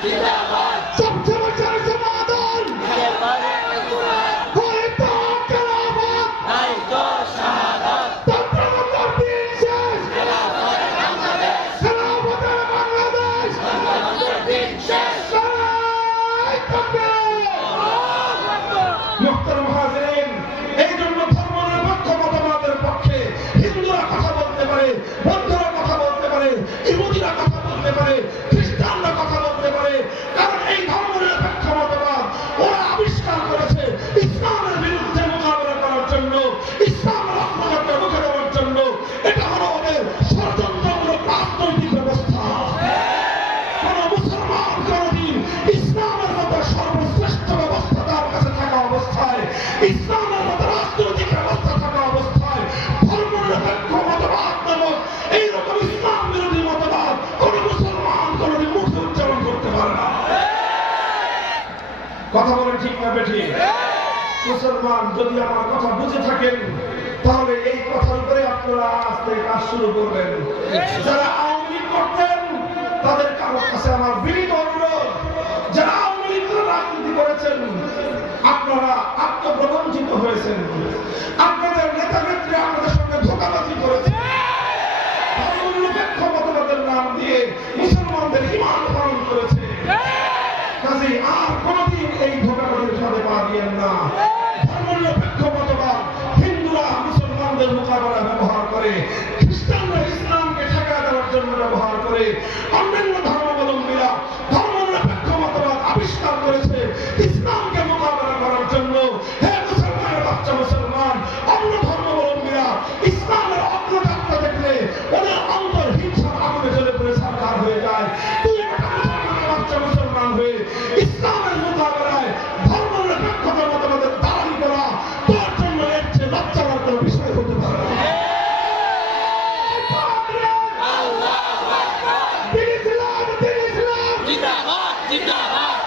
সবচেয়ে বড় সমাধান হয়তো খেলাফত তন্ত্রমন্ত্র দিন শেষ খেলাফতের বাংলাদেশ লড়াই থাকবে। মুহতারাম হাজিরিন, এই জন্য ধর্মনিরপেক্ষ মতবাদের পক্ষে হিন্দুরা কথা বলতে পারে, বৌদ্ধরা কথা বলতে পারে, ইহুদিরা কথা বলতে পারে, খ্রিস্টানরা কথা বলতে পারে, কারণ এই ধর্মনিরপেক্ষ মতবাদ ওরা আবিষ্কার করেছে ইসলামের বিরুদ্ধে মোকাবেলা করার জন্য, ইসলামের অগ্রগতি রুখে দেওয়ার জন্য। এটা হলো ওদের ষড়যন্ত্রমূলক রাজনৈতিক ব্যবস্থা। কোন মুসলমান কোনদিন ইসলামের মতো সর্বশ্রেষ্ঠ ব্যবস্থা তার কাছে থাকা অবস্থায়, ইসলামের মতো রাজনৈতিক ব্যবস্থা থাকা অবস্থায় ধর্মনিরপেক্ষ মতবাদ নামক এইরকম ইসলাম বিরোধী মতবাদ কোন মুসলমান কোনদিন মুখে উচ্চারণ করতে পারে না। কথা বলেন ঠিক না বেঠিক? মুসলমান যদি আমার কথা বুঝে থাকেন তাহলে এই কথার উপরে আপনারা আজ থেকে কাজ শুরু করবেন। যারা আওয়ামী লীগ করতেন তাদের কাছে আমার বিনীত অনুরোধ, যারা আওয়ামী লীগ রাজনীতি করেছেন আপনারা আত্মপ্রবঞ্চিত হয়েছেন, আপনাদের নেতা নেত্রী আপনাদের সঙ্গে ধোঁকাবাজি করেছে, ধর্মনিরপেক্ষ মতবাদের নাম দিয়ে মুসলমানদের ঈমান হরণ করেছে। কাজেই আর কোনদিন এই ধোঁকাবাজির ফাঁদে পা দিয়েন না। ধর্মনিরপেক্ষ মতবাদ হিন্দুরা মুসলমানদের মোকাবেলা ব্যবহার করে, খ্রিস্টানরা ইসলামকে ঠেকা দেওয়ার জন্য ব্যবহার করে, অন্যান্য ধর্মাবলম্বীরা ধর্মনিরপেক্ষ মতবাদ আবিষ্কার করেছে ইসলামকে মোকাবেলা করার জন্য। হে মুসলমানের বাচ্চা মুসলমান, অন্য ধর্মাবলম্বীরা ইসলামের অগ্রযাত্রা দেখলে ওদের অন্তর হিংসার আগুনে জ্বলে পড়ে সারখার হয়ে যায়। তুই একটা মুসলমানের বাচ্চা মুসলমান হয়ে ইসলামের মোকাবেলায় ধর্মনিরপেক্ষতার মতবাদের দালালি করা তোর জন্য এর চেয়ে লজ্জার কোনো বিষয় হতে পারে না। দিন ইসলাম, দিন ইসলাম, জিন্দাবাদ, জিন্দাবাদ।